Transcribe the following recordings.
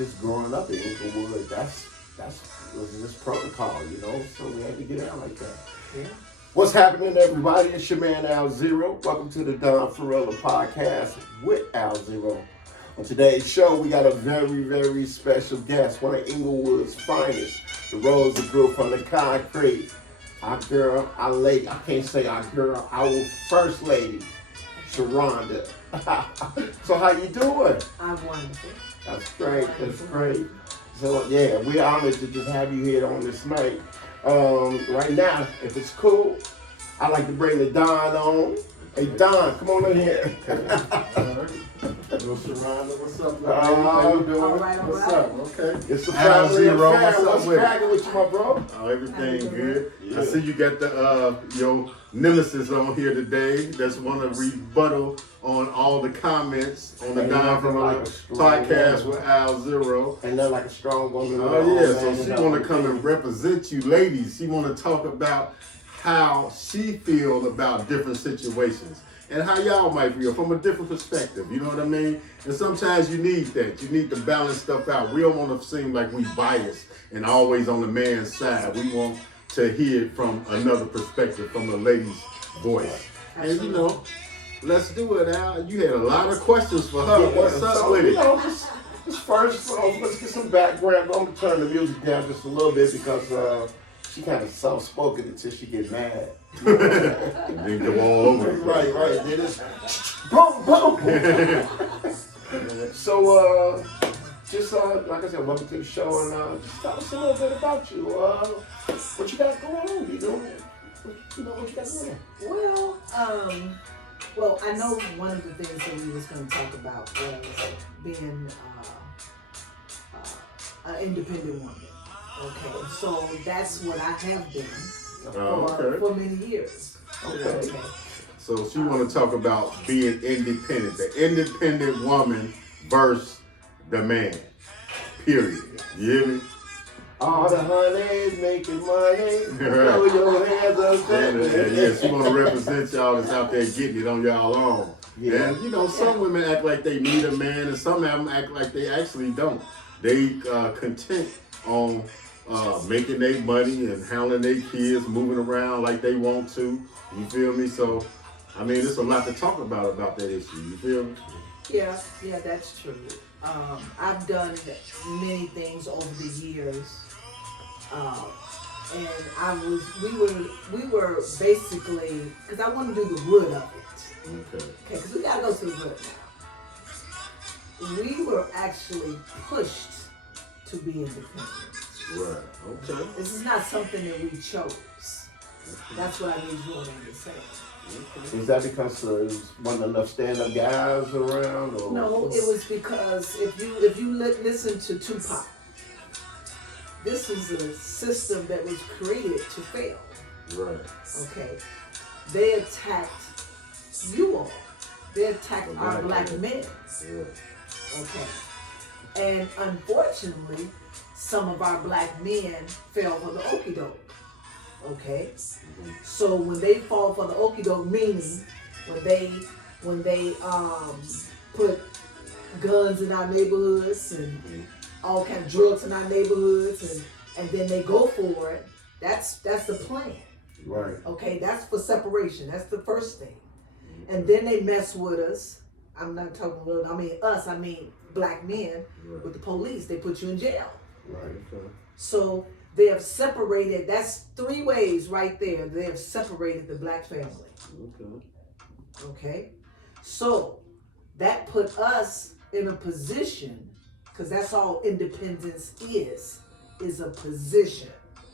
just growing up in Inglewood, that's was this protocol, you know. So we had to get out like that. Yeah. What's happening, everybody? It's your man Al Zero. Welcome to the Don Farella podcast with Al Zero. On today's show, we got a very, very special guest, one of Inglewood's finest, the Rose that grew from the concrete. Our girl, our lady, I can't say our girl, our first lady, Sharonda. So how you doing? I'm wonderful. That's great. That's great. So yeah, we're honored to just have you here on this night. Right now, if it's cool, I'd like to bring the Don on. Hey Don, come on in here. Little Sharonda, what's up, how you doing? All right. What's up? Okay. It's a Al family Zero, affair. what's up What's with it? cracking with you, my bro? Oh, everything good. Yeah. I see you got the your nemesis on here today. That's want to rebuttal on all the comments on the And Don from like a a strong podcast woman. with Al Zero. And they're like a strong woman. Oh yeah, so she want to come and represent you, ladies. She want to talk about how she feel about different situations and how y'all might feel from a different perspective. You know what I mean? And sometimes you need that. You need to balance stuff out. We don't want to seem like we biased and always on the man's side. We want to hear it from another perspective, from the lady's voice. And you know, let's do it, Al. You had a lot of questions for her. What's up so, with you it? know, just first, let's get some background. I'm gonna turn the music down just a little bit because she kind of soft-spoken until she get mad. And then go all over. Right. Then it's boom, boom. So, just like I said, welcome to the show, and just tell us a little bit about you. What you got going on? You know what you got going on? Well, I know one of the things that we was going to talk about was being an independent woman. Okay, so that's what I have been for many years. Okay. So she want to talk about being independent, the independent woman versus the man. Period. You hear me? All the honeys making money. Throw your hands up Yeah, she want to represent y'all that's out there getting it on y'all own. Yeah. And you know, some women act like they need a man, and some of them act like they actually don't. They content on making their money and handling their kids, moving around like they want to. You feel me? So, I mean, there's a lot to talk about that issue. You feel me? Yeah, that's true. I've done many things over the years, and we were basically, because I want to do the root of it. Okay. Okay, because we gotta go to the root now. We were actually pushed to be independent. Right. Okay. This is not something that we chose. That's what I need you all to understand. Is that because there wasn't enough stand-up guys around? Or? No, it was because if you listen to Tupac, this is a system that was created to fail. Right. Okay, they attacked you all. They attacked our black men. Yeah. Okay, and unfortunately, some of our black men fell for the okie doke. Okay, so when they fall for the okie doke, meaning when they put guns in our neighborhoods and all kind of drugs in our neighborhoods, and then they go for it. That's the plan. Right. Okay, that's for separation. That's the first thing. And then they mess with us. I'm not talking about, I mean black men with the police. They put you in jail. Right. Okay. So they have separated, that's 3 ways right there. They have separated the black family. Okay. Okay? So that put us in a position, because that's all independence is a position.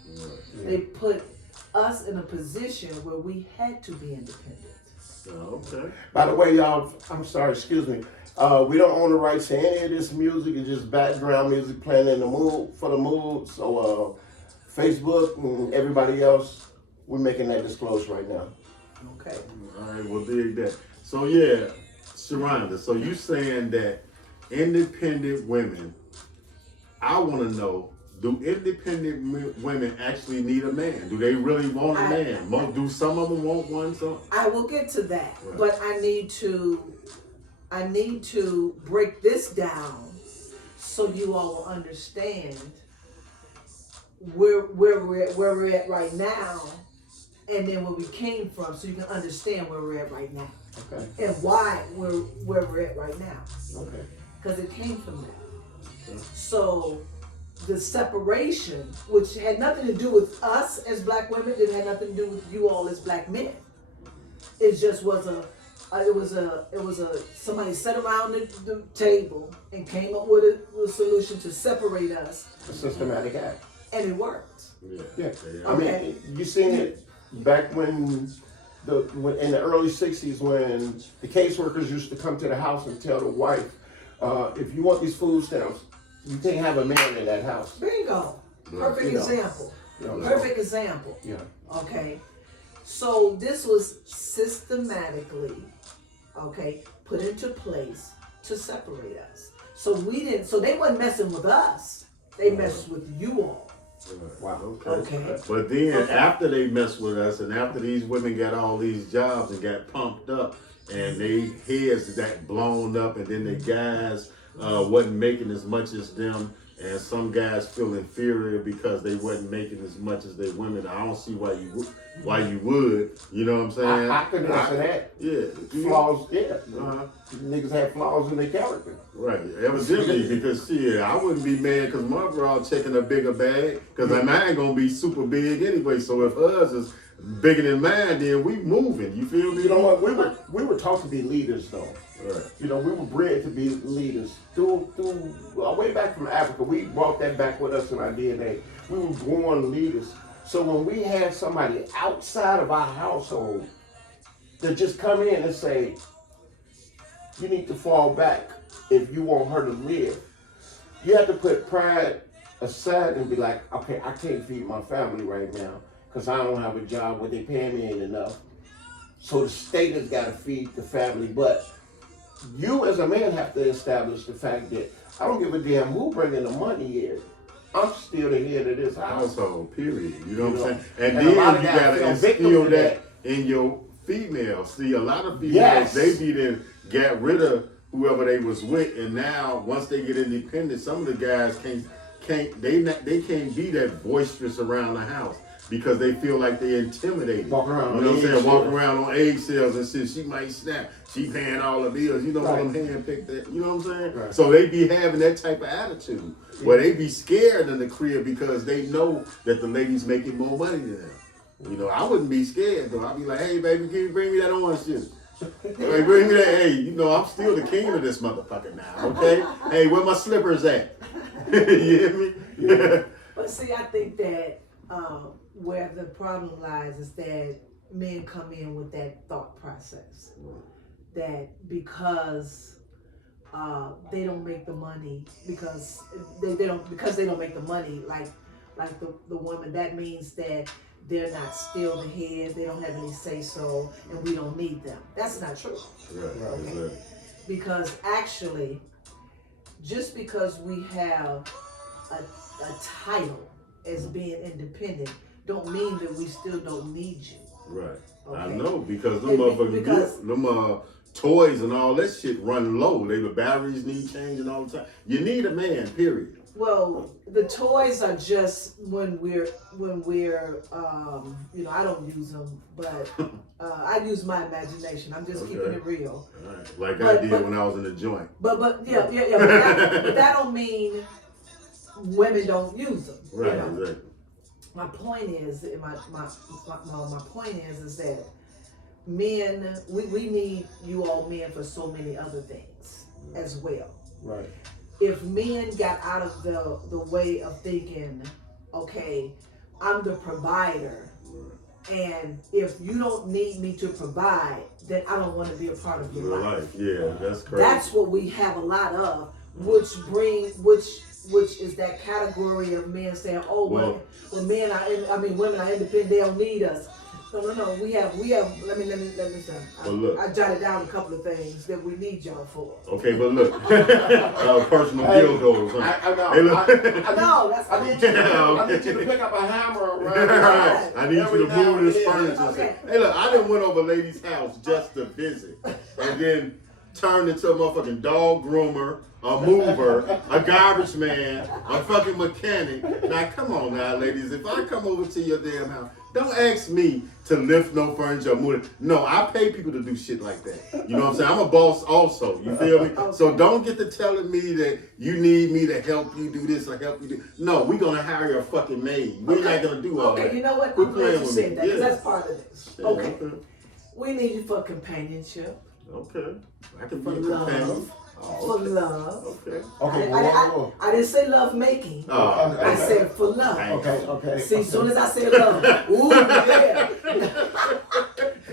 Right. They put us in a position where we had to be independent. Okay. By the way, y'all, I'm sorry, excuse me. We don't own the rights to any of this music. It's just background music playing in the mood for the mood. So Facebook and everybody else, we're making that disclosure right now. Okay. All right, we'll dig that. So yeah, Sharonda, so you saying that independent women, I want to know, do independent women actually need a man? Do they really want a man? Do some of them want one? So I will get to that, Right. but I need to break this down so you all will understand where we're at right now, and then where we came from, so you can understand where we're at right now. Okay. And why we're where we're at right now. Okay. Because it came from that. Okay. So the separation, which had nothing to do with us as black women, it had nothing to do with you all as black men. It just was somebody sat around the table and came up with a solution to separate us, A systematic act. and it worked. Yeah. I Okay. mean, you seen it back when in the early '60s when the caseworkers used to come to the house and tell the wife, if you want these food stamps, you can't have a man in that house. Bingo. Perfect You know. example. You know, Perfect example. Yeah. Okay. So this was systematically, okay, put into place to separate us. So they wasn't messing with us. They messed with you all. Wow. Okay. But then Okay. after they messed with us, and after these women got all these jobs and got pumped up, and they heads got blown up, and then the guys wasn't making as much as them, and some guys feel inferior because they wasn't making as much as they women. I don't see why you would. You know what I'm saying? I could answer that. Yeah. Flaws, yeah. Uh-huh. Niggas have flaws in their character. Right, evidently, because shit, I wouldn't be mad because my bra checking a bigger bag, because mine gonna be super big anyway. So if hers is bigger than mine, then we moving. You feel me? You know what? We were taught to be leaders, though. Right. You know, we were bred to be leaders. Way back from Africa, we brought that back with us in our DNA. We were born leaders. So when we had somebody outside of our household that just come in and say, you need to fall back if you want her to live, you have to put pride aside and be like, okay, I can't feed my family right now because I don't have a job where they pay me ain't enough. So the state has got to feed the family. But you as a man have to establish the fact that I don't give a damn who bringing the money in. I'm still the head of this house. Household, period. You know what I'm saying? And And a then lot of you guys gotta feel victim instill to that in your females. See, a lot of females, Yes. they be then got rid of whoever they was with, and now once they get independent, some of the guys can't be that boisterous around the house because they feel like they're intimidated. Walking around you know on what I'm saying? eggshells. Walking around on eggshells and shit. She might snap. She paying all the bills. You know what I'm handpicked that. You know what I'm saying? Right. So they be having that type of attitude where they be scared in the crib because they know that the lady's making more money than them. You know, I wouldn't be scared though. I'd be like, hey baby, can you bring me that orange juice? Hey, bring me that. Hey, you know, I'm still the king of this motherfucker now, okay? Hey, where my slippers at? You hear me? Yeah. But see, I think that where the problem lies is that men come in with that thought process that because they don't make the money because they don't make the money like the woman, that means that they're not still the head, they don't have any say so, and we don't need them. That's not true. Right. Because actually, just because we have a title as being independent don't mean that we still don't need you. Right. Okay. I know, because them And motherfuckers, because- them toys and all that shit run low. The batteries need changing all the time. You need a man, period. Well, the toys are just when we're you know, I don't use them, but I use my imagination. I'm just keeping it real. Right. Like But- I did but- when I was in the joint. But yeah. But that don't mean women don't use them. Right, You know? exactly. My point is, my point is that men, we need you all men for so many other things as well. Right. If men got out of the way of thinking, okay, I'm the provider, and if you don't need me to provide, then I don't want to be a part of your life. Yeah, that's crazy. That's what we have a lot of, which is that category of men saying, oh, Well- women are independent, they don't need us. No, we have, let me say, Well, look. I jotted down a couple of things that we need y'all for. Okay, but look, personal dildos. Huh? Hey, look. No, that's I need you to pick up a hammer around the house. Right. I need every you to now move and this then. furniture. Okay. Hey, look, I done went over a lady's house just to visit, and then turned into a motherfucking dog groomer, a mover, a garbage man, a fucking mechanic. Now, come on now, ladies. If I come over to your damn house, don't ask me to lift no furniture or move it. No, I pay people to do shit like that. You know what I'm saying? I'm a boss also. You feel me? So don't get to telling me that you need me to help you do this or help you do. No, we're gonna hire a fucking maid. We're not gonna do all that. Okay, you know what? Quit I'm glad playing you with said me. that because Yeah. that's part of this. Yeah, Okay. We need you for companionship, Okay. I can be for a companion. love, Oh, for love. okay. Okay, whoa. I didn't say love making. Oh, I said for love. Okay. See, as soon as I said love, ooh, yeah.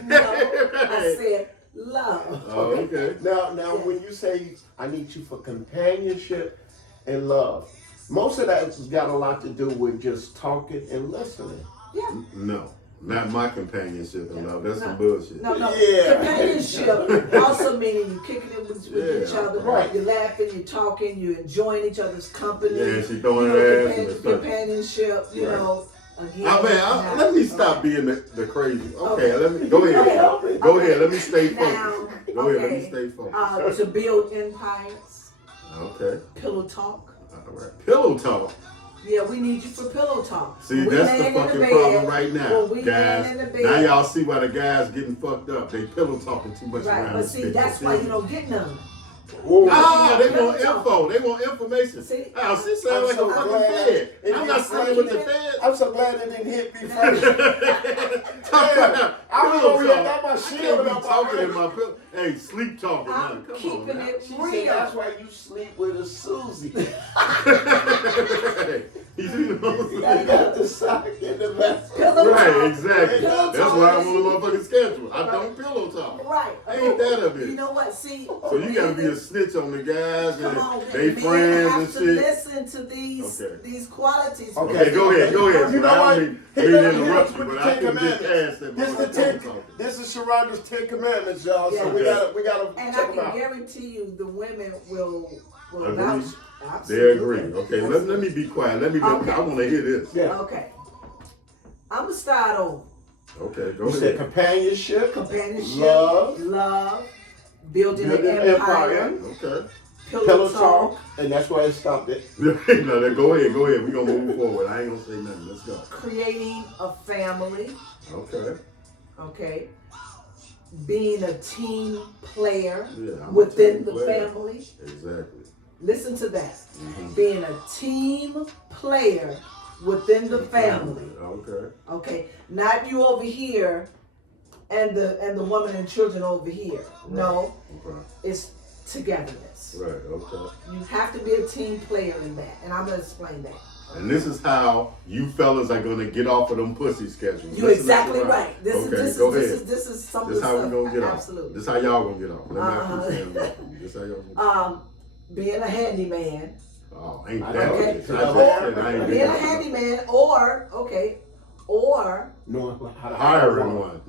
No, I said love. Oh, okay. Now, when you say I need you for companionship and love, most of that has got a lot to do with just talking and listening. Yeah. No, not my companionship and love. That's No. some bullshit. No. Yeah. Companionship also meaning you kicking it with Yeah. each other. Right. You're laughing, you're talking, you're enjoying each other's company. Yeah, she throwing You know, her ass in the stuff. companionship, you Right. know. Again, Let me stop being the crazy. Okay, let me go ahead. Okay. Go ahead. Let me stay Now, focused. Go ahead. Let me okay. stay focused. To build empires, Okay. pillow talk. All right. Pillow talk. Yeah, we need you for pillow talk. See, We that's the laying in fucking bed, problem right now, when we guys. laying in the bed. Now y'all see why the guys getting fucked up. They pillow talking too much Right, around but this see, bitch. that's why you don't get none. Whoa. Oh, they Pillow want talk. info. They want information. See, Oh, she I'm sound like so a fucking glad fed. it I'm not didn't saying with the hit- fed. I'm so glad it didn't hit me first. Talk about I was pillow over here, talk. got my I shit can't be up talking already. in my pillow. Hey, sleep talking now. I'm Come on keeping now. it She real. said that's why you sleep with a Susie. You see what I'm I saying? got the sock in the back. Pillow Right, talk. exactly. Pillow That's talk why I'm is- on the motherfucking schedule. I don't pillow talk. Right. Ain't that a bitch? You know what? See. So you gotta be a snitch on the guys Come on, and they men friends have and to shit. listen to these Okay. these qualities. Okay, go ahead. You know I what? don't mean He to done hit interrupt us you, with but the I Ten couldn't get Commandments. past that. This motherfucking the ten. talking. This is Sharonda's 10 Commandments, y'all. So we Yeah. gotta And check I them can out. guarantee you, the women will Agree. vouch. They Absolutely. agree. Okay, let me be quiet. Let me. Okay. I want to hear this. Yeah. Okay. I'm gonna start over. Okay, go You said ahead. companionship, Companionship, love, building building an an empire, empire, Okay. pillow talk, and that's where it stopped it. No, then go ahead. Go ahead. We gonna move forward. I ain't gonna say nothing. Let's go. creating a family. Okay. Okay. Being a team player Yeah. I'm a within team the player. family. Exactly. Listen to that. Mhm. Being a team player within the family. Okay. Okay. Not you over here and the woman and children over here. No, Okay. it's togetherness. Right. Okay. You have to be a team player in that. And I'm gonna explain that. And this is how you fellas are gonna get off of them pussy schedules. You're Listen to exactly Sharon. right. This Okay, is go this ahead. is this is some This of the how we stuff. gonna get off. Absolutely. This how y'all gonna get off. Let me Uh-huh. not keep saying nothing. This how y'all gonna get off. Being a handyman. Oh, ain't I that know. bitch. I Okay. just said I ain't Being a doing it. handyman or Knowing how to Hiring one.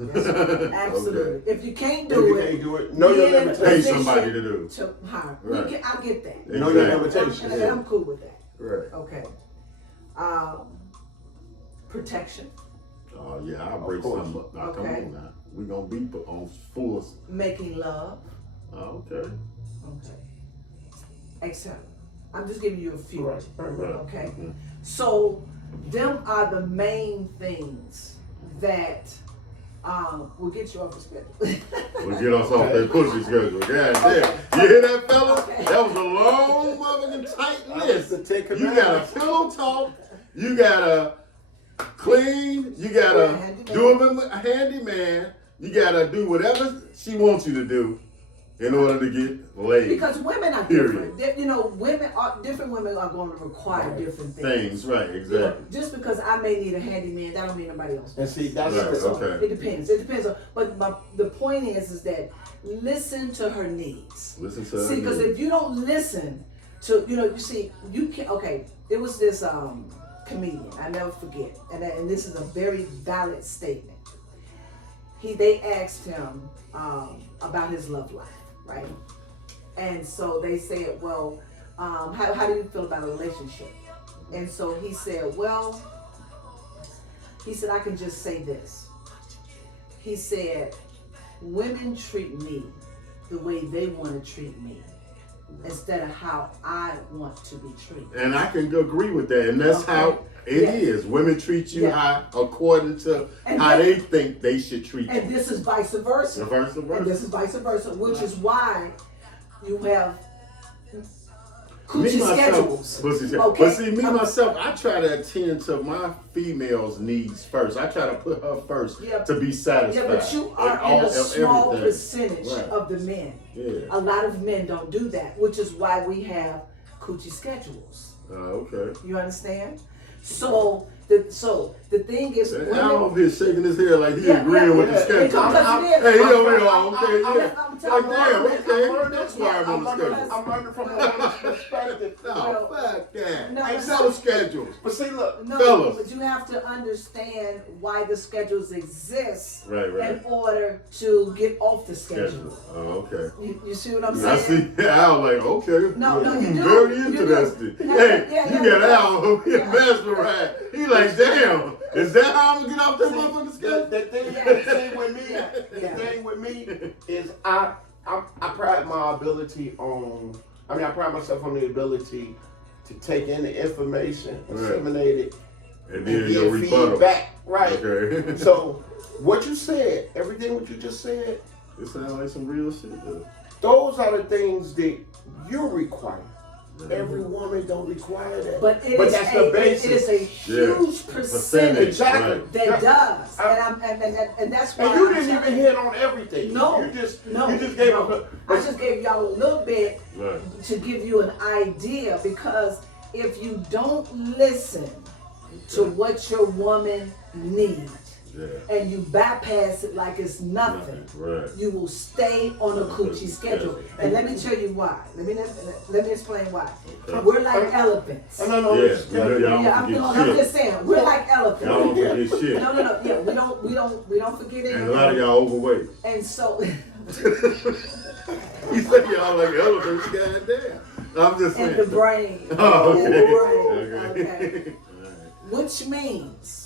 absolutely. Okay. If you can't If do you it, can't do it, know your being in a limitations. Pay position somebody to do. to hire. Right. I get that. Know your Exactly. limitations. And I'm cool with that. Right. Okay. Protection, Oh yeah, I'll break course. something up. Now come Okay. on now. We gonna be on full. making love, Oh, okay. okay, etc. I'm just giving you a few. Right. Okay. Mhm. So them are the main things that will get you off the schedule. We'll get us off that pussy schedule. God damn. You hear that, fella? Okay. That was a long motherfucking tight That was list. the 10 You gotta Commandments. pillow talk. You gotta clean. You gotta do a handyman. You gotta do whatever she wants you to do in order to get laid. Because women are Period. different. You know, different women are going to require different things. Things, right, You know, exactly. just because I may need a handyman, that don't mean nobody else. And see, that's Right, So okay. it depends. It depends on. But the point is that listen to her needs. Listen to See, because if you don't listen to, you see, you can. Okay, it was this comedian. I never forget, and this is a very valid statement. They asked him about his love life, right? And so they said, well, how do you feel about a relationship? And so he said, well, I can just say this. He said, women treat me the way they want to treat me. instead of how I want to be treated. And I can agree with that. And that's how it is. Women treat you how according to how they think they should treat you. And this is vice versa. And this is vice versa, which is why you have coochie schedules. But see, me myself, I try to attend to my female's needs first. I try to put her first to be satisfied. Yeah, but you are in a small percentage of the men. Yeah. A lot of men don't do that, which is why we have coochie schedules. Okay. You understand? So the thing is, Al over here shaking his head like he agreeing with the schedule. Hey, he over here, I'm like, damn, okay, that's why I'm on the schedule. I'm learning from a woman's perspective. No, fuck that. No, Ain't no schedules. But see, look, fellas. But you have to understand why the schedules exist Right. in order to get off the schedule. Oh, okay. You see what I'm saying? I see Al like, okay. No, you do. Very You do. interesting. Hey, you got Al over here mesmerized. He like, damn, is that how I'm gonna get off this motherfucking schedule? The thing with me is I pride my ability on. I pride myself on the ability to take in the information, assimilate it, and then your feedback. Right. Okay. So what you said, everything what you just said, it sounds like some real shit though. Those are the things that you require. Every woman don't require that. But that's the basis. It is a huge percentage exactly. that does. And that's why. And you didn't even hit on everything. No. You just gave up. I just gave y'all a little bit to give you an idea, because if you don't listen to what your woman needs, and you bypass it like it's nothing, you will stay on a coochie schedule. And let me tell you why. Let me explain why. We're like elephants. I'm just saying, we're like elephants. Y'all don't forget shit. No. Yeah, we don't forget it. And a lot of y'all overweight. And so he said y'all like elephants, goddamn. I'm just saying. and the brain. Oh, okay. And the brain. Okay. Which means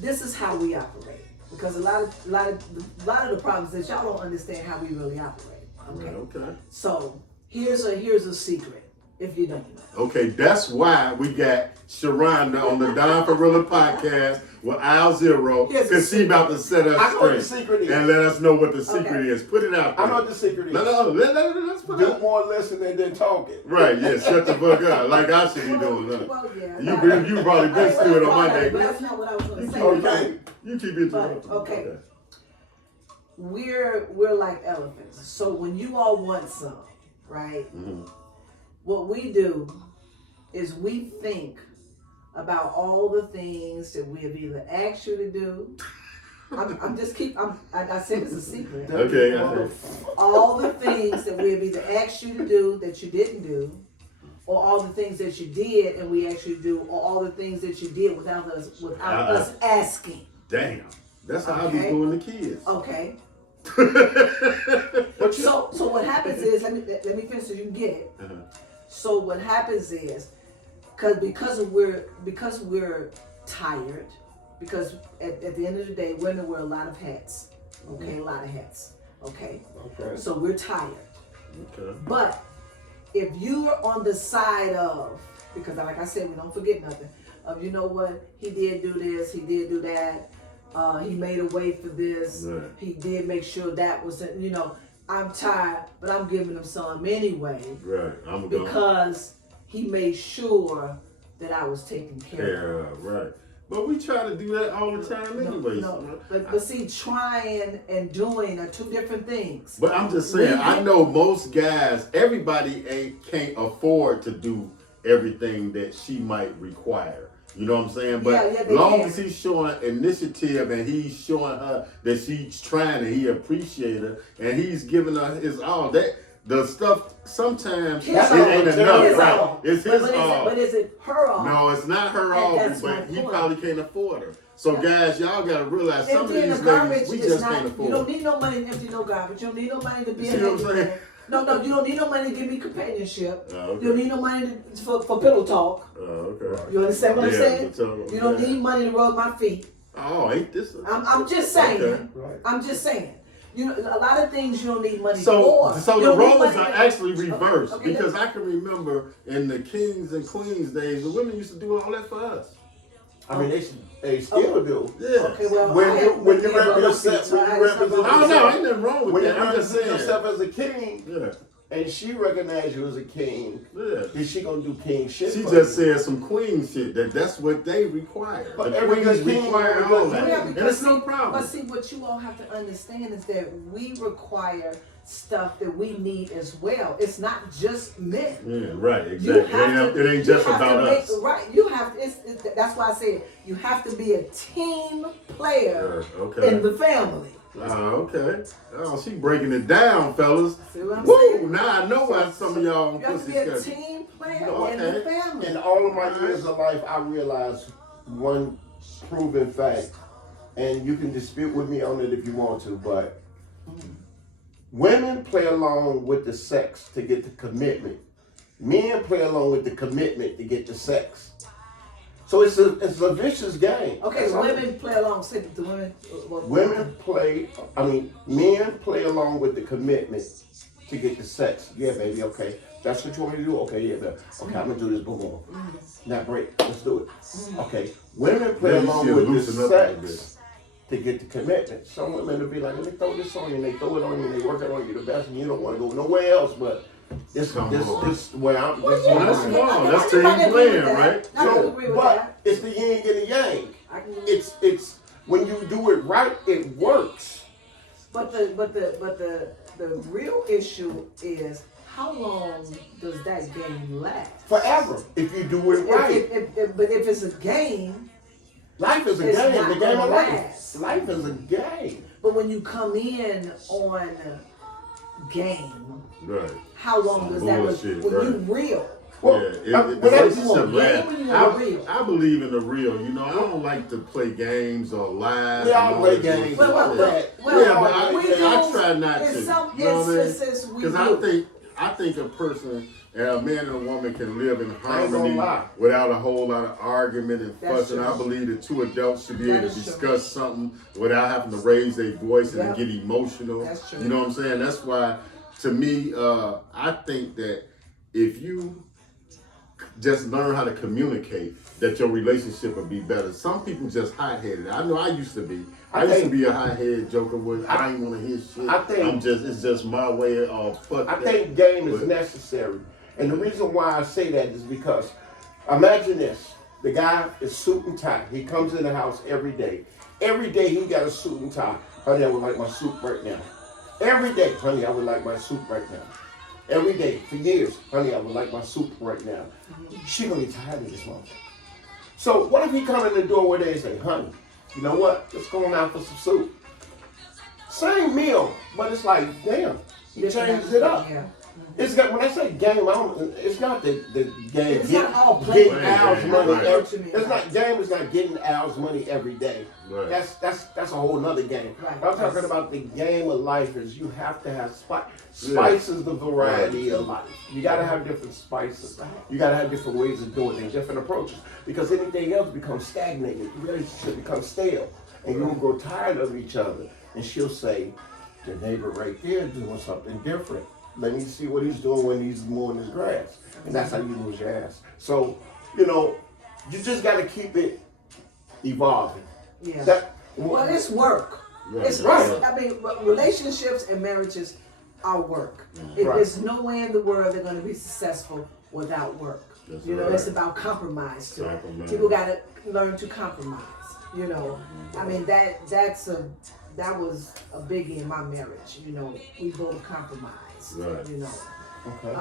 this is how we operate, because a lot of the problems that y'all don't understand how we really operate. Okay. So here's a secret, if you don't know. Okay, that's why we got Sharonda on the Don Farilla podcast with Al Zero, because she about to set us straight and let us know what the secret is. Put it out there. I know what the secret is. No, let's put it out. Do more listening than talking. Right, yeah, shut the fuck up. Like I should be doing that. Well, yeah. You probably been through it on Monday. But that's not what I was going to say. Okay. You keep interrupting. Okay. We're like elephants. So when you all want some, right? Mm-hmm. What we do is we think about all the things that we have either asked you to do. I said it's a secret. Okay. All the things that we have either asked you to do that you didn't do, or all the things that you did and we asked you to do, or all the things that you did without us asking. Damn. That's how I be doing the kids. Okay. So what happens is, let me finish so you can get it. Uh-huh. So what happens is, because we're tired, because at the end of the day, women wear a lot of hats. Okay, a lot of hats. Okay. So we're tired. Okay. But if you are on the side of, because like I said, we don't forget nothing, of, you know what, he did do this, he did do that, he made a way for this, he did make sure that was, I'm tired, but I'm giving him some anyway. Right. Because he made sure that I was taken care of. Right. But we try to do that all the time anyway. But see, trying and doing are two different things. But I'm just saying, I know most guys, everybody can't afford to do everything that she might require. You know what I'm saying? But long as he's showing initiative and he's showing her that she's trying and he appreciates her and he's giving her his all, that the stuff sometimes it ain't enough, right? It's his all. But is it her all? No, it's not her all, but he probably can't afford her. So guys, y'all gotta realize some of these ladies, we just can't afford. You don't need no money to empty no garbage. You don't need no money to be a what I'm saying? No, you don't need no money to give me companionship. Okay. You don't need no money for pillow talk. Okay. You understand what I'm saying? You don't need money to rub my feet. Oh, ain't this? I'm just saying. Okay. Right. I'm just saying. A lot of things you don't need money So for. the You don't need roles money are to- actually reversed Okay, because I can remember in the kings and queens days, the women used to do all that for us. I mean, they still do. Yeah. Okay, well, When I you haven't when been you there, but represent when you represent I don't know. Ain't nothing wrong with when you that. I'm just represent saying. yourself as a king, Yeah. and she recognized you as a king, Yeah. is she gonna do king shit? She for just you? said some queen shit that's what they require. But The every queens good king, require every all good that. king. Yeah, And because it's no problem. But see, what you all have to understand is that we require stuff that we need as well. It's not just men. Yeah, right, You exactly. have to- It ain't just you have to about make- us. Right. You have to. That's why I said you have to be a team player Okay. in the family. Okay. Oh, she breaking it down, fellas. See what I'm Woo! saying? Now I know why some of y'all You have to pussy be a schedule. team player know, in the okay. family. In all of my years of life, I realized one proven fact, and you can dispute with me on it if you want to, but women play along with the sex to get the commitment. Men play along with the commitment to get the sex. So it's a vicious game. Okay, That's all. women play along. Sit the women. Men play along with the commitment to get the sex. Yeah, baby, okay. That's what you want me to do? Okay, yeah, baby. Okay, I'm gonna do this, boom. Now break, let's do it. Okay, women play Then you along should with the loosen up a little sex to get the commitment. Some women will be like, let me throw this on you, and they throw it on you, and they work it on you the best, and you don't want to go nowhere else, but this where I'm, Well, this Well, is that's where I'm small. I That's can team agree playing, with that. right? I can So, agree with but that. it's the yin and the yang. I can- It's when you do it right, it works. But the real issue is how long does that game last? Forever if you do it right. But if it's a game, Life is a It's game. not The game of gonna life. last. Life is a game. but when you come in on game, Right. how long does that Bullshit, when you right. real? Well, Yeah, but the that's- you want relationship game lasts. or you want real? I believe in the real. You know, I don't like to play games or lies. We all and play that games. bullshit. Well, Yeah, but I do try not in to. some You know what I mean? instances we Because do. I think a person, a man and a woman can live in I ain't gonna harmony lie. without a whole lot of argument and That's fussing. true. I believe that two adults should be That able to is true. discuss something without having to raise their voice and Yep. get emotional. That's true. You know what I'm saying? That's why, to me, I think that if you just learn how to communicate, that your relationship will be better. Some people just hot-headed. I know I used to be. I used to be a hot-headed joker with I ain't want to hear shit. I think- it's just my way of fuck I that. think game is But- necessary. And the reason why I say that is because imagine this. The guy is suit and tie. He comes in the house every day. Every day he got a suit and tie. Honey, I would like my suit right now. Every day, honey, I would like my suit right now. Every day, for years, honey, I would like my suit right now. She gonna be tired of this motherfucker. So what if he come in the door one day and say, honey, you know what? Let's go on out for some soup. Same meal, but it's like, damn, he changes it up. Yeah. It's got when I say game, it's not the game. It's not all play getting game. Al's Right, money. right. It's not game. It's not getting Al's money every day. Right. That's a whole nother game. Right. I'm talking about the game of life. Is you have to have spice. Spice is the variety of life. You got to have different spices. You got to have different ways of doing things, different approaches. Because anything else becomes stagnated. The relationship becomes stale, and you'll grow tired of each other. And she'll say, the neighbor right there doing something different. Let me see what he's doing when he's mowing his grass. And that's how you lose your ass. So, you just got to keep it evolving. Yeah. Well, it's work. Right, It's right. I mean, relationships and marriages are work. Right. There's no way in the world they're going to be successful without work. That's You know, right. it's about compromise too. Compromise. People got to learn to compromise. You know, I mean that was a biggie in my marriage. You know, we both compromised. Right. You know, Okay.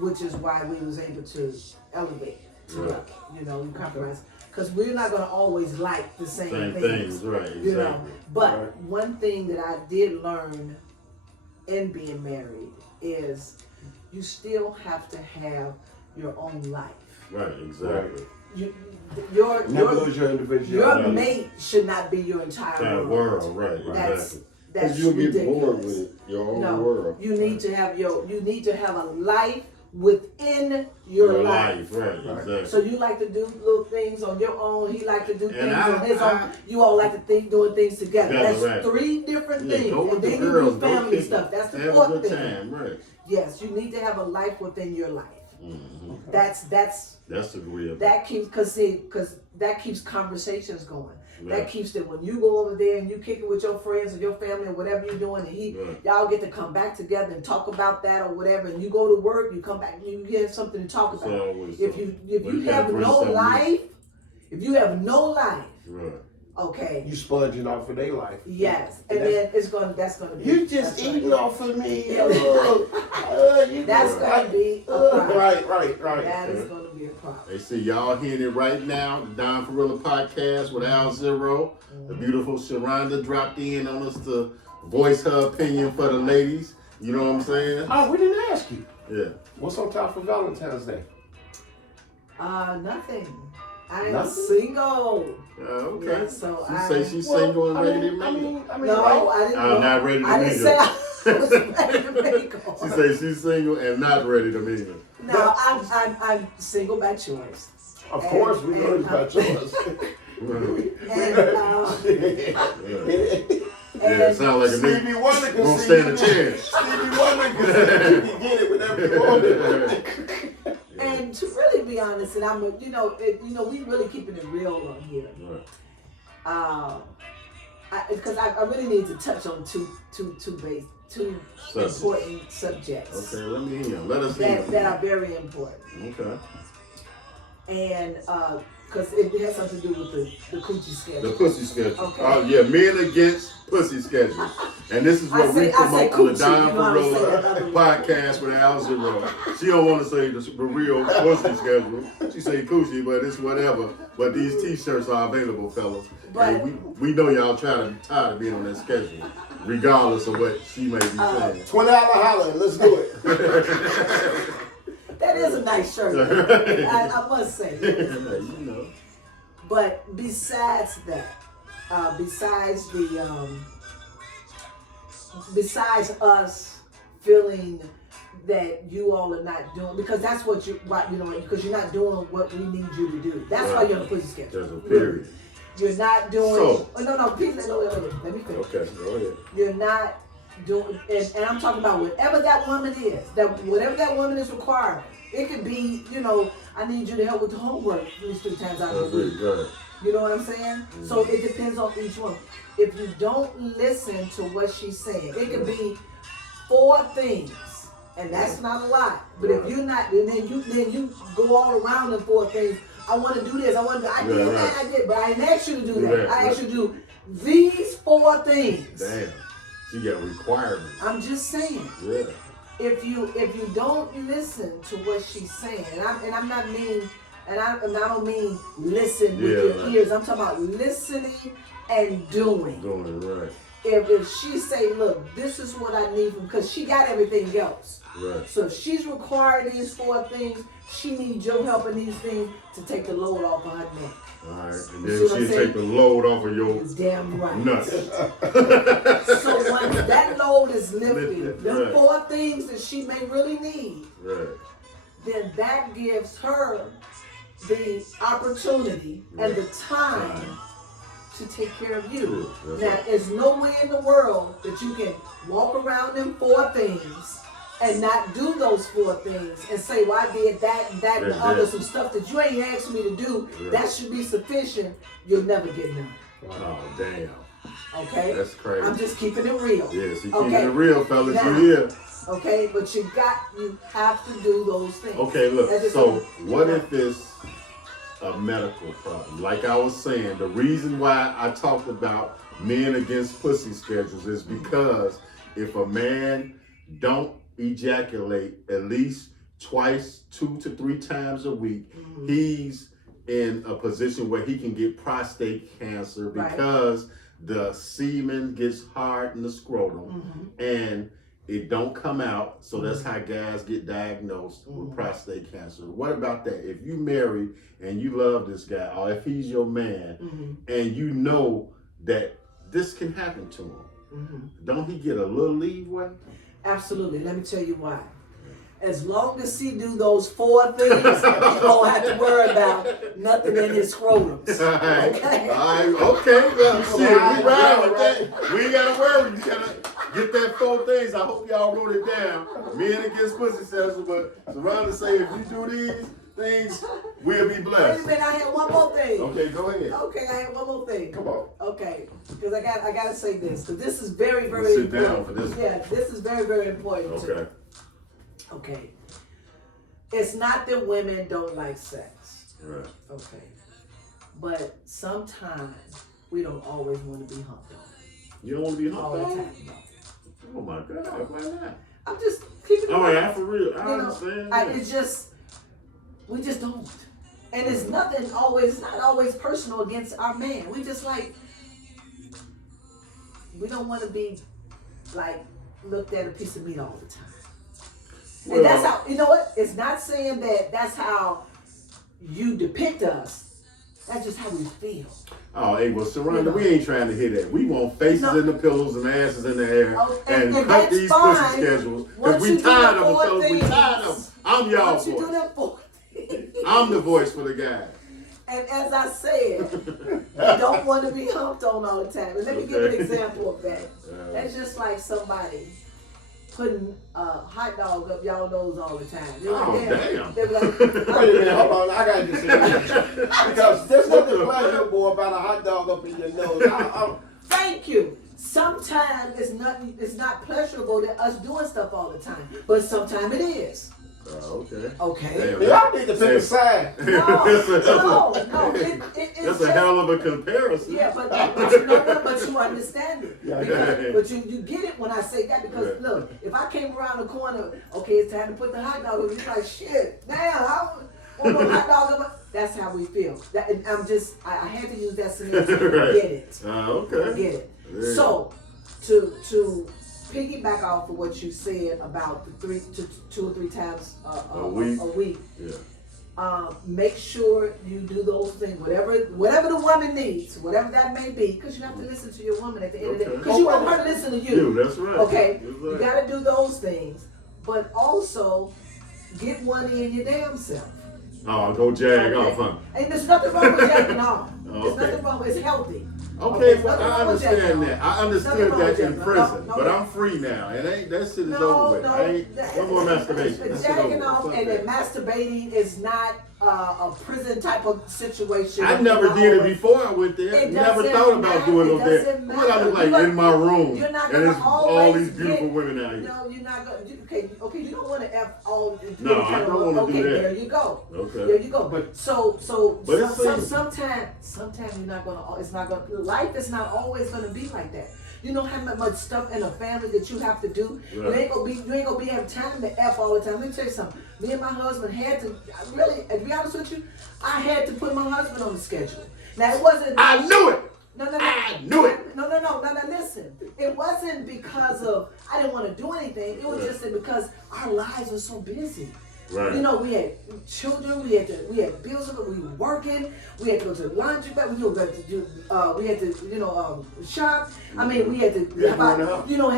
which is why we was able to elevate together. Right. You know, we compromise because we're not going to always like the same Same things. things, right? Exactly. You know, but Right. one thing that I did learn in being married is you still have to have your own life. Right, exactly. Your Never lose your individuality. your mate should not be your entire That world. world, right? That's Exactly. that's You'll get ridiculous. bored with your own No, world. you need to have a life within your life. Right, exactly. So you like to do little things on your own. He like to do things I- on his own. You all like to doing things together. Together, That's right. 3 different things. Go with And the then girls, you do go family kick stuff. it. That's the Have a 4th good thing. time, right? Yes, you need to have a life within your life. Mm-hmm. That's agreeable. that keeps because that keeps conversations going. Right. That keeps it when you go over there and you kick it with your friends or your family or whatever you're doing, and Right. y'all get to come back together and talk about that or whatever. And you go to work, you come back, and you get something to talk about. always If something. you have no life, if you have no life, Right. okay. You sponging off of their life. Yes, and then that's gonna be. You just that's eating right. off of me. Yeah. You That's just gonna be a problem. right. That is gonna be a problem. They see y'all hearing it right now. The Don Ferrilla podcast with Al Zero. The beautiful Sharonda dropped in on us to voice her opinion for the ladies. You know what I'm saying? Oh, we didn't ask you. Yeah. What's on top for Valentine's Day? Nothing. I am Nothing? single. Okay. Yeah, so She I- say she's single and ready to I mingle. mean, No, like, I didn't. I'm not ready to I didn't say mingle. I was ready to mingle. She say she's single and not ready to mingle. No, I'm single by choice. of course, we know and, it's about yours. And, Yeah, it sound like a Stevie nigga Wonder can gonna see stand you. a chance. Stevie Wonder can see you can get it whenever you want it. and to really be honest, and I'm, we really keeping it real on here. Right. Because I really need to touch on two Subjects. important subjects Okay, let me hear. Let us hear. that are very important. Okay. And because it has something to do with the coochie The schedule. pussy schedule. Okay. Oh yeah, men against pussy schedules. And this is what I say we promote on the coochie, Don you know how to say that Ferrilla other word. podcast with Al Zero. She don't want to say the real pussy schedule. She say coochie, but it's whatever. But these t-shirts are available, fellas. But- And we know y'all tired of being on that schedule, regardless of what she may be saying. $20 holler, let's do it. That is a nice shirt. I must say. You know. But besides that, besides us feeling that you all are not doing, because that's what because you're not doing what we need you to do. That's why you're on the pussy schedule. There's a period. You're not doing. So- No, please, let me finish. Okay, go ahead. You're not doing, and I'm talking about whatever that woman is, whatever that woman is requiring. It could be, I need you to help with the homework at least 3 times out of the week. Go ahead. You know what I'm saying? So it depends on each one. If you don't listen to what she's saying, it could be 4 things, and that's not a lot. But if you're not, then you go all around them 4 things. I want to do this. I did that. I did, but I didn't ask you to do that. I asked you to do these 4 things. Damn. She got requirements. I'm just saying. Yeah. If you don't listen to what she's saying, and I'm not mean, and I don't mean listen with your ears. I'm talking about listening and doing. Doing it right. If she say, look, this is what I need from, because she got everything else. Right. So if she's requiring these 4 things, she needs your help in these things to take the load off of her neck. All right. And You then see what I'm she'll saying? take the load off of your You're damn right. nuts. So once that load is lifted, Lifted, the right. 4 things that she may really need, Right. then that gives her the opportunity and the time to take care of you. True. That's Now, right. there's no way in the world that you can walk around them 4 things and not do those 4 things and say, well, I did that and that and the other, some stuff that you ain't asked me to do. Yeah. That should be sufficient. You'll never get none. Oh, damn. Okay? That's crazy. I'm just keeping it real. Yeah, she keeping Okay. it real, fellas. Now- You hear? Okay? But you have to do those things. Okay, look. That is So, all. what if it's a medical problem? Like I was saying, the reason why I talked about men against pussy schedules is because if a man don't ejaculate at least twice, 2 to 3 times a week, he's in a position where he can get prostate cancer Right. because the semen gets hard in the scrotum and it don't come out. So that's how guys get diagnosed with prostate cancer. What about that? If you married and you love this guy, or if he's your man and you know that this can happen to him, don't he get a little leeway? Absolutely. Let me tell you why. As long as he do those 4 things, you don't have to worry about nothing in his scrotums. Okay? Okay. Well, shit, we ride with that. We ain't gotta worry. You gotta get that 4 things. I hope y'all wrote it down. Men against pussy session, but Sharonda say if you do these things, we'll be Wait a blessed. minute, I have one more thing. Okay, go ahead. Okay, I have one more thing. Come on. Okay, because I gotta say this, because this is very, very Sit important. down for this one. Yeah, this is very, very important. Okay. Okay. It's not that women don't like sex. Right. Okay. But sometimes we don't always want to be humped on You don't want to be all the humped time. on? No. Oh my God, why not? I'm just keeping it Oh real. yeah, for real. I You know, understand. it's just, we just don't. And it's not always personal against our man. We just like, we don't want to be like looked at a piece of meat all the time. And that's how, you know what? It's not saying that that's how you depict us. That's just how we feel. Oh, hey, well, Sharonda, You know. we ain't trying to hear that. We want faces No. in the pillows and asses in the air Oh, and cut that's these fine. pussy schedules. Because Once we you do tired the of them, 4 fellas. We things, tired of them. I'm y'all Once you do voice. that for I'm the voice for the guy. And as I said, you don't want to be humped on all the time. And let me give an Okay. example of that. That's just like somebody putting a hot dog up y'all nose all the time. They're like, Oh, damn. They're like, Wait a minute, hold on. I gotta disagree. Because there's nothing pleasurable about a hot dog up in your nose. thank you. Sometimes it's not pleasurable to us doing stuff all the time, but sometimes it is. Okay. Okay. Damn, Y'all need to pick a side. No, That's it's a just, hell of a comparison. yeah, but you understand it. Yeah, Because, but you get it when I say that because Yeah. look, if I came around the corner, okay, it's time to put the hot dog up, you're like, shit, damn, I want no hot dog up. That's how we feel. That, and I had to use that scenario to Right. get it. Okay. Get it. Yeah. So, to piggyback off of what you said about the 2 or 3 times A week. a week, Yeah. make sure you do those things, whatever the woman needs, whatever that may be, because you have to listen to your woman at the end of the day, Okay. because you want her to listen to you. You, that's right. Okay, That's you right. got to do those things, but also get one in your damn self. Oh, go jag Okay? off, huh? And there's nothing wrong with jacking off. There's Okay. nothing wrong with it's healthy. Okay, there's well, nothing I wrong with jacking understand off. that. I Nothing understood wrong that with in jacking off. prison, No, but no. I'm free now. That shit is No, over with. no. I ain't, no more masturbation. That shit Jacking over off with. and Fuck then that. masturbating is not a prison type of situation. I never did it before I went there. It Never doesn't thought about matter. doing It no there. doesn't What I look matter. like in my room, You're not and gonna it's all always these beautiful get- women out here. No, you're not gonna. Okay, you don't want to f all. No, I don't wanna do okay, that. there you go. Okay. There you go. But- But it's sometimes you're not gonna. It's not gonna. Life is not always gonna be like that. You know how much stuff in a family that you have to do. Right. You ain't gonna be having time to f all the time. Let me tell you something. Me and my husband had to. Really, to be honest with you, I had to put my husband on the schedule. Now it wasn't. I knew it. No, I knew it. No, listen. It wasn't because of I didn't want to do anything. It was Right. just that because our lives were so busy. Right. You know, we had children, we had bills, we were working, we had to go to the laundry, we had to shop. I mean, we had to Yeah, had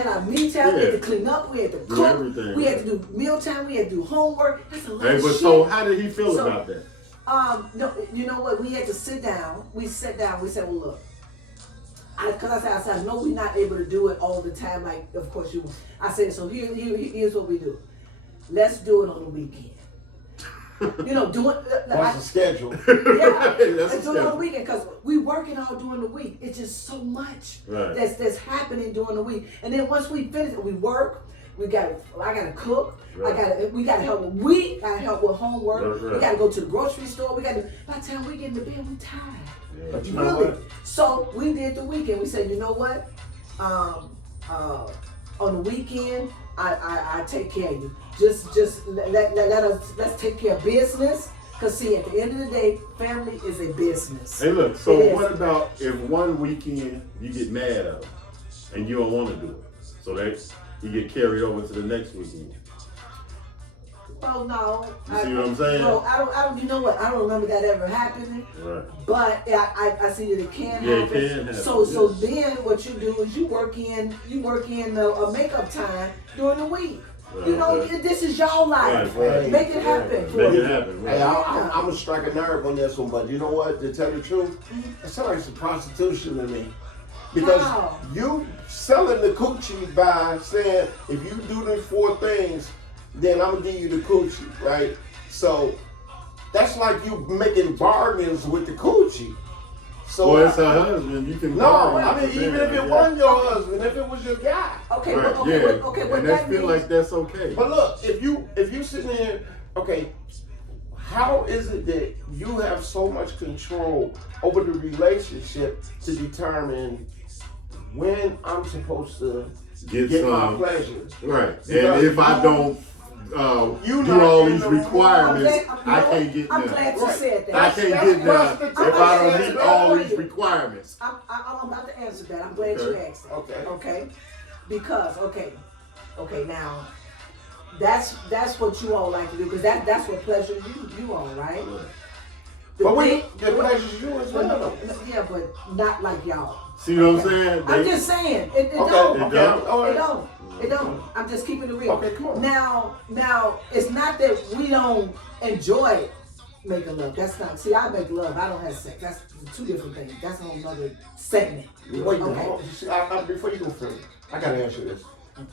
our me time, we had to Yeah. clean up, we had to Do cook, everything, we had right. to do mealtime, we had to do homework. That's a lot Hey, of but shit. so how did he feel So- about that? No, you know what? We had to sit down. We sat down. We said, well, look. Because I said, no, we're not able to do it all the time. Like, of course you. I said, so here's what we do. Let's do it on the weekend. You know, do it. What's the schedule? Yeah, That's let's a do it on the schedule. weekend because we working all during the week. It's just so much Right. that's happening during the week. And then once we finish, we work. I gotta cook. Right. We gotta help. We gotta help with homework. Right. We gotta go to the grocery store. By the time we get in the bed, we tired. But you know Really? what? So we did the weekend. We said, you know what? On the weekend, I take care of you. Just let's take care of business. Cause see, at the end of the day, family is a business. Hey, look. So It is. what about if one weekend you get mad at him and you don't want to do it, so that you get carried over to the next weekend? Well, no. You see what I'm saying? No, I don't. You know what? I don't remember that ever happening. Right. But I see that it can Yeah, it happen. can happen, So yeah. then what you do is you work in a makeup time during the week. You know, this is y'all life. Right. Make it happen. Make it happen. Right. Hey, I'm gonna strike a nerve on this one, but you know what? To tell the truth, it sounds like some prostitution to me. Because How? you selling the coochie by saying, if you do these 4 things, then I'm gonna give you the coochie, right? So that's like you making bargains with the coochie. So Well, it's her husband. You can. no, I mean even if it wasn't your husband, if it was your guy. Okay, Right. okay, Yeah. okay. What And that they feel means, like that's okay. But look, if you sitting there, okay, how is it that you have so much control over the relationship to determine when I'm supposed to get my some. pleasure? Right. Because And if I don't you do not all in these the- requirements, I'm I can't get I'm none. glad you Right. said that. I can't That's get none prostitution. if I don't I'm meet glad all you- these requirements. I'm about to answer that. I'm glad you Okay. asked that. Okay. Okay. Because okay now, that's what you all like to do because that's what pleasures you all, right? The But thing- the pleasure's you as but well. yeah, but not like y'all. See what I'm saying? I'm They- just saying it Okay, don't. It okay. don't? All right. It don't. It don't. I'm just keeping it real. Okay, come on. Now, it's not that we don't enjoy making love. That's not. See, I make love. I don't have sex. That's 2 different things. That's a whole nother segment. Wait, Okay. hold on. See, before you go further, I gotta ask you this.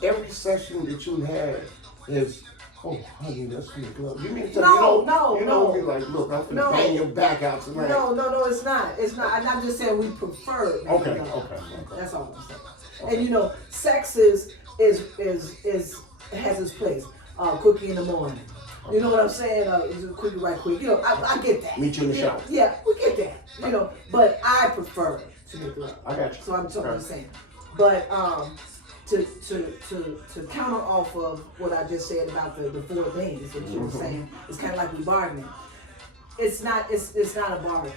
Every session that you had is, oh, honey, let's make love. You mean to you know, be like, look, I'm finna No. bang your back out tonight. No, it's not. It's not. I'm just saying we prefer making Okay, love. okay. That's all I'm saying. And you know, sex is has its place. Cookie in the morning. You know what I'm saying? Is it cookie right quick? You know, I get that. Meet you in the shower. Yeah, we get that. You know, but I prefer to make love. I got you. So I'm Okay. just saying. But to counter off of what I just said about the 4 things that you were saying, it's kind of like we bargaining. It's not a bargain.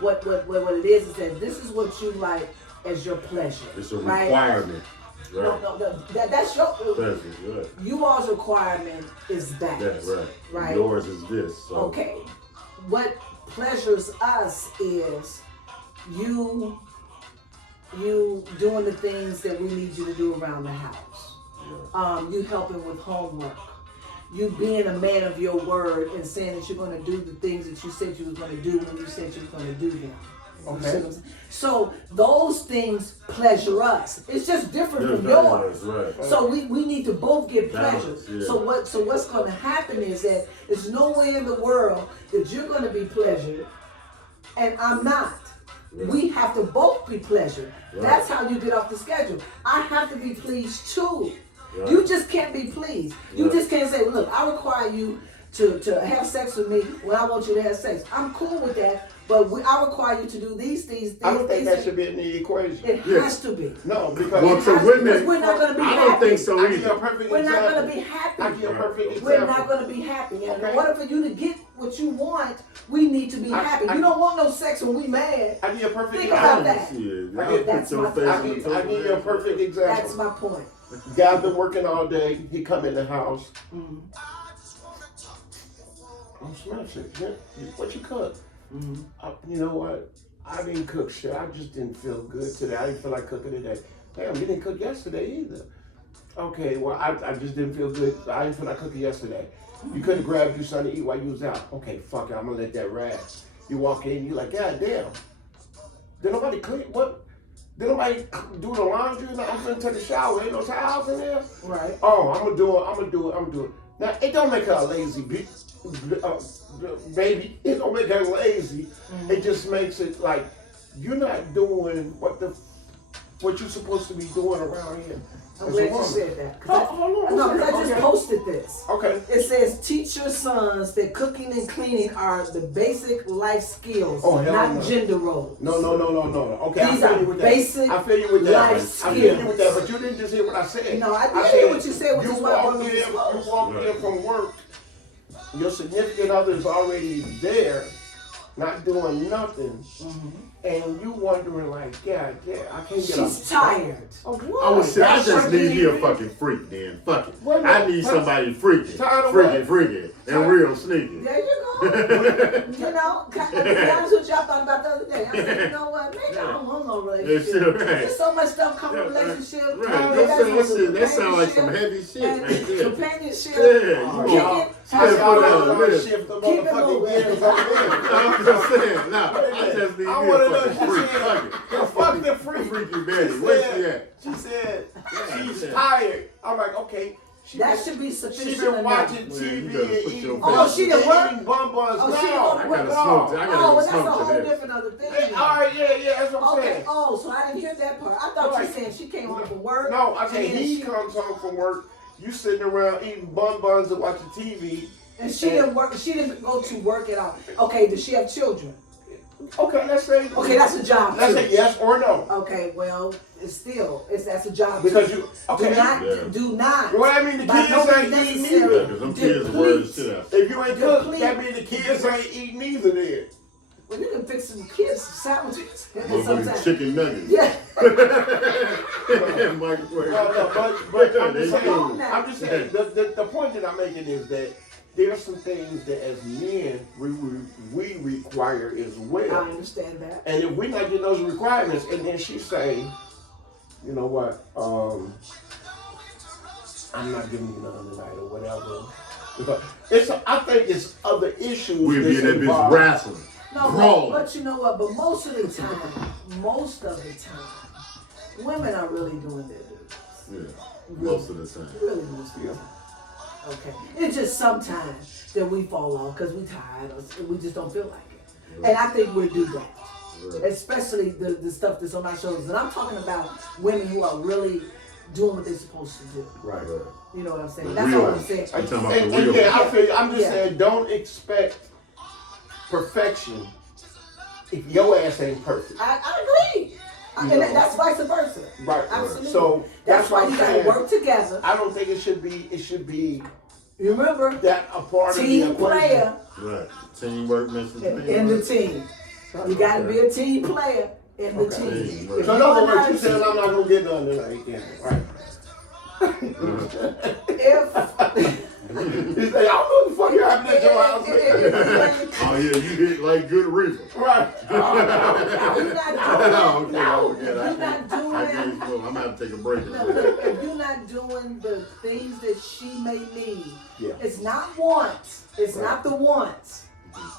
What it is that this is what you like as your pleasure. It's a right? requirement. Right. No, that's your. Pleasure, right. You all's requirement is that. That's right. Right. Yours is this. So. Okay. What pleasures us is you doing the things that we need you to do around the house. Yeah. You helping with homework. You being a man of your word and saying that you're going to do the things that you said you was going to do when you said you were going to do them. Okay. You see what I'm saying? So those things pleasure us. It's just different from Different, yours. right. So we need to both get pleasure. Balance, yeah. So what's going to happen is that there's no way in the world that you're going to be pleasured and I'm not. Right. We have to both be pleasured. Right. That's how you get off the schedule. I have to be pleased too. Right. You just can't be pleased. You Right. just can't say, well, look, I require you to have sex with me when I want you to have sex. I'm cool with that, but I require you to do these things. I don't think these, that should be in the equation. It Yeah. has to be. No, because Well, to women, Because we're not going to be I happy. don't think so I give you a either. perfect We're example. not going to be happy. I give you a perfect example. We're not going to be happy. And Okay. in order for you to get what you want, we need to be happy. You don't want no sex when we mad. I give you a perfect Think example. about that. Yeah, I y'all get- put that's your my- face I on the give, top I of give you a that. perfect example. That's my point. Guy been working all day. He come in the house. Mm-hmm. I'm smashing. What you cook? Mm-hmm. You know what? I didn't cook shit. I just didn't feel good today. I didn't feel like cooking today. Damn, you didn't cook yesterday either. Okay, well, I just didn't feel good. I didn't feel like cooking yesterday. You could have grabbed you something to eat while you was out. Okay, fuck it. I'm gonna let that ride. You walk in, you like, God damn. Did nobody clean? What? Did nobody do the laundry? I'm gonna take a shower. Ain't no towels in there. Right. Oh, I'm gonna do it. Now, it don't make her a lazy baby. It don't make her lazy. Mm-hmm. It just makes it like you're not doing what you're supposed to be doing around here. I'm as a glad you woman. said that. Hold on. No, because I just Okay. posted this. Okay. It says, teach your sons that cooking and cleaning are the basic life skills, Oh, hell not no. gender roles. No. Okay, These I feel are you with basic that. I feel you with that. life I feel you skills. with that. But you didn't just hear what I said. No, I did hear what you said, which You is why I walk wanted in. to You disclose. walk in from work. Your significant other is already there, not doing nothing, and you wondering like, God, yeah, I can't get She's tired. Oh, what? I would say I just That's need me a freaking- fucking freak then. Fuck it. Wait a I minute. need somebody freaky. Tired of Freaky and Tired- real sneaky. There you go. You know, to be honest with you, I thought about the other day. I said, you know what? Maybe I don't want no relationship. Yeah, right. There's so much stuff coming with relationship. Right. That sounds like some heavy shit and right there. companionship. Yeah, Kick you it. gotta put I down the want to list. shift the Keep it motherfucking moving. gears on I'm just saying, nah, I just need I you wanna a know, fucking she freak. said, Fuck it. yeah, fuck the freak. Freaky Betty. Where's she at? She said she's Yeah. tired. I'm like, okay. That should be sufficient She been enough. watching Well, TV you gotta and put eating. your Oh, she done work? eating bonbons. Oh, she No, done I work? gotta no. smoke. I Oh, gotta well, that's a smoke whole to this. different other thing. All right, yeah, that's what I'm Okay. saying. Oh, so I didn't hear that part. I thought you Right. said she came home from work. No, I said and he she, comes home from work. You sitting around eating bonbons and watching TV. and she didn't work. She didn't go to work at all. Okay, does she have children? Okay, let's say. Okay, that's a job Let's too. say yes or no. Okay, well, that's a job Because too. you okay. Do not. Well, I mean the by kids no ain't means eating necessary, neither. Yeah, 'cause them kids are worried as shit out. If you ain't cooked, Deplete. that means the kids ain't eating neither then. Well, you can fix some kids sandwiches Motherfucking sometimes. chicken nuggets. Yeah. Microwave. But I'm just They saying, cool. I'm just saying the point that I'm making is that there's some things that as men we require as I well. understand that. And if we're not getting those requirements, and then she's saying, you know what, I'm not giving you none tonight or whatever. Because I think it's other issues. We'll be in that bitch involved. wrestling. No, Brawling. but you know what? But most of the time, women are really doing their duties. Yeah, most of the time. Really most of the time. Okay. It's just sometimes that we fall off because we tired or we just don't feel like it. Right. And I think we'll do that. Right. Especially the stuff that's on our shoulders. And I'm talking about women who are really doing what they're supposed to do. Right. You know what I'm saying? The That's real all I'm one. saying. I'm talking about And the real yeah, I one. feel you. I'm just Yeah. saying, don't expect perfection if your ass ain't perfect. I agree. And know. that's vice versa. Right. Absolutely. So That's why what you I'm gotta saying. work together. I don't think it should be You remember? that a part Team of the equation. player Right. Teamwork, Mr. in the team. You gotta be a team player in the Okay. team. Right. If So in you're other not words, a you said team- I'm not gonna get none tonight. Yeah, right. if He said, I don't know what the fuck you happened at your house. Oh yeah, you hit like good reefer. Right. you're not Okay, doing, no, okay, you're not I doing, guess I'm gonna have to take a break. no, if you're not doing the things that she may need, Yeah. it's not wants. It's Right. not the wants.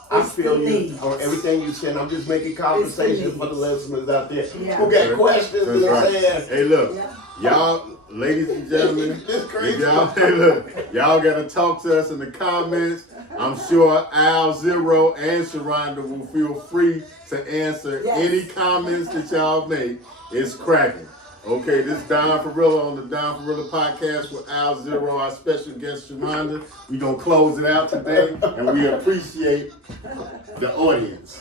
I It's feel the you needs. on everything you said. I'm just making conversation needs. for the listeners out there Yeah. who got questions That's and right. saying, Hey, look, Yeah. y'all, ladies and gentlemen, It's crazy. if y'all, hey, look, y'all gotta talk to us in the comments. I'm sure Al Zero and Sharonda will feel free to answer Yes. any comments that y'all make. It's cracking. Okay, this is Don Farilla on the Don Farilla podcast with Al Zero, our special guest Sharonda. We gonna close it out today, and we appreciate the audience.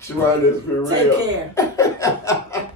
Sharonda's for real. Take care.